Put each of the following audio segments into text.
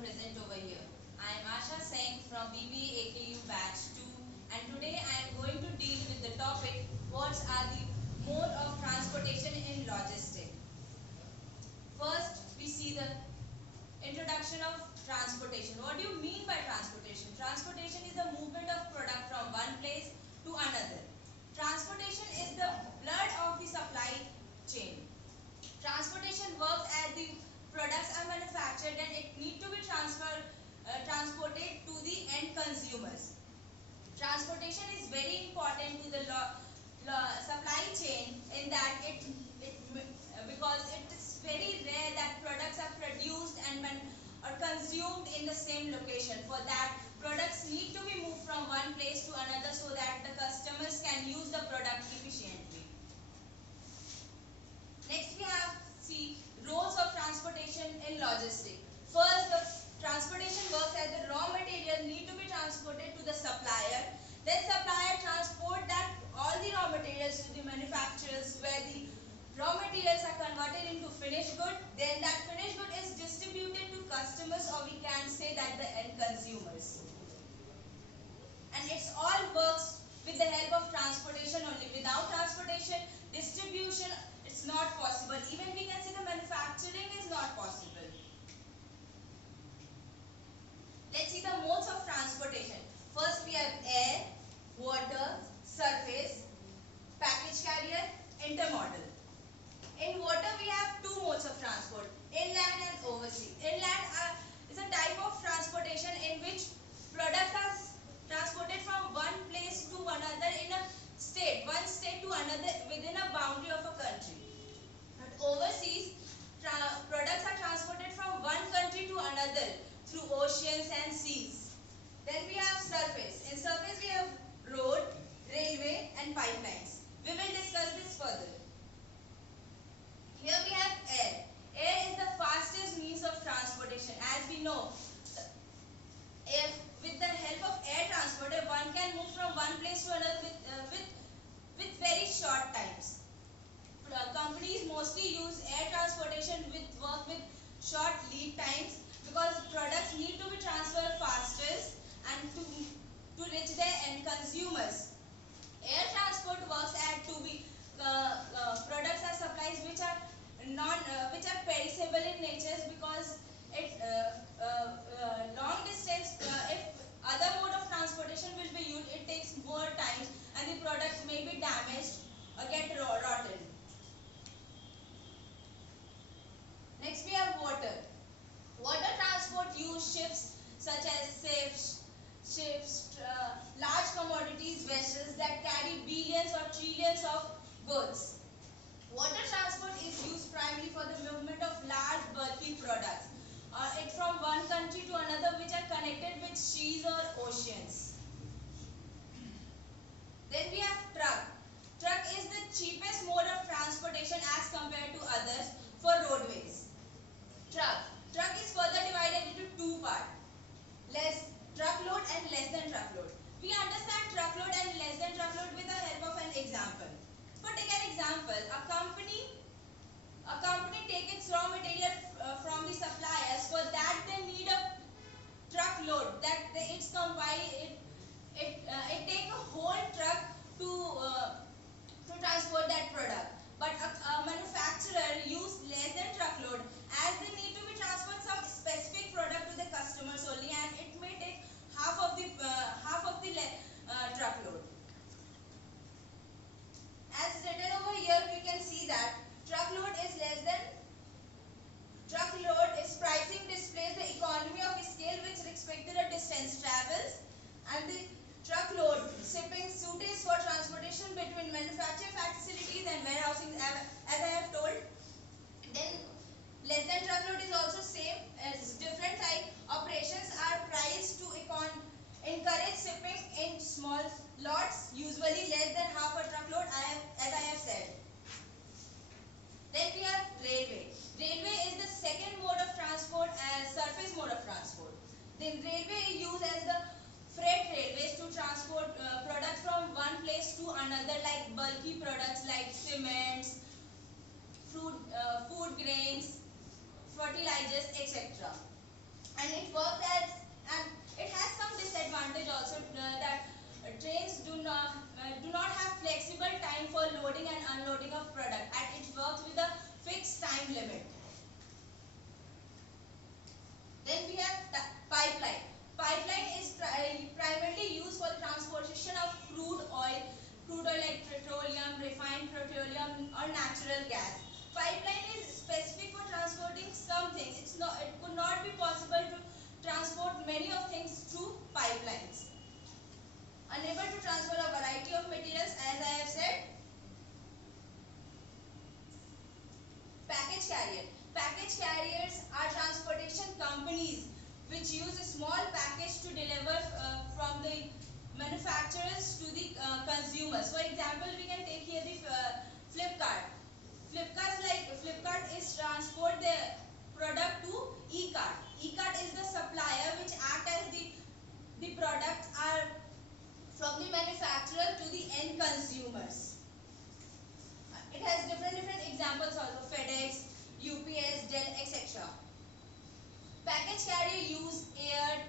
present over here. I am Asha Singh from BBA AKU Batch 2 and today I am going to deal with the topic what are the mode of transportation in logistics. First we see the introduction of transportation. What do you mean by transportation? Transportation is the movement of product from one place to another. Transportation is the blood of the supply chain. Transportation works as the products are manufactured and it need to be transported to the end consumers. Transportation is very important to the supply chain in that because it is very rare that products are produced and or consumed in the same location. For that, products need to be moved from one place to another so that the customers can use the product efficiently. Next we have roles of transportation in logistics. First, the transportation works as the raw material need to be transported to the supplier. Then supplier transport that all the raw materials to the manufacturers where the raw materials are converted into finished good. Then that finished good is distributed to customers, or we can say that the end consumers. And it's all works with the help of transportation only. Without transportation, distribution it's not possible. Even we can see the manufacturing is not possible. Let's see the modes of transportation. First we have air, water, surface, package carrier, intermodal. In water we have two modes of transport, inland and overseas. Inland is a type of transportation in which products are transported from one place to another in a state, one state to another within a boundary of a country. But overseas, products are transported from one country to another through oceans and seas. Then we have surface. In surface we have road, railway and pipelines. We will discuss this further. Here we have air. Air is the fastest means of transportation. As we know, with the help of air transport, one can move from one place to another with very short times. Companies mostly use air transportation work with short lead times because products need to be transferred faster and to reach their end consumers. Air transport works at products are supplies which are perishable in nature because it long distance if other mode of transportation will be used, it takes more time and the product may be damaged or get rotten. Next we have water. Water transport use ships such as ships, large commodities vessels that carry billions or trillions of goods. Water transport is used primarily for the movement of large bulky products. It from one country to another which are connected with seas or oceans. Then we have truck. Truck is the cheapest mode of transportation as compared to others for roadways. Truck is further divided into two parts, less truckload and less than truckload. We understand truckload and less than truckload with the help of an example. For take an example, a company take its raw material from the suppliers. For that they need a truckload that it take a whole truck to transport that product. But a manufacturer use less than truckload as they need to be transferred some specific product to the customers only, and it may take half of the truckload. As written over here, we can see that truckload is less than truckload is pricing displays the economy of scale with respect to the distance travels, and the truckload shipping suitable for transportation between manufacturing facilities and warehousing as I have told. Then less than truckload is also same as different type. Operations are priced to encourage shipping in small lots, usually less than half a truckload as I have said. Then we have railway. Railway is the second mode of transport as surface mode of transport. Then railway is used as the freight railways to transport products from one place to another, like bulky products like cements, food grains, fertilizers, etc. and it works as, and it has some disadvantage also, that trains do not have flexible time for loading and unloading of product, and it works with a fixed time limit. Then we have pipeline. Pipeline is primarily used for the transportation of crude oil like petroleum, refined petroleum or natural gas. Pipeline is specific for transporting something. It could not be possible to transport many of things through pipelines. Unable to transfer a variety of materials, as I have said. Package carrier. Package carriers are transportation companies which use a small package to deliver from the manufacturers to the consumers. For example, we can take here the Flipkart. Flipkart is transport the product to E-Cart. E-Cart is the supplier which act as the products are from the manufacturer to the end consumers. It has different examples also: FedEx, UPS, Dell, etc. Package carrier use air,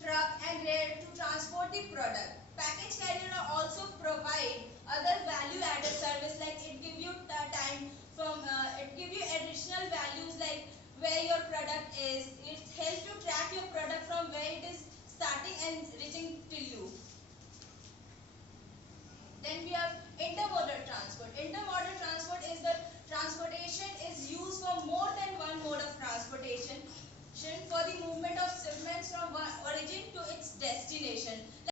truck and rail to transport the product. Package carrier also provide other value added service, like it give you it give you additional values like where your product is. It helps to track your product from where it is starting and reaching till you.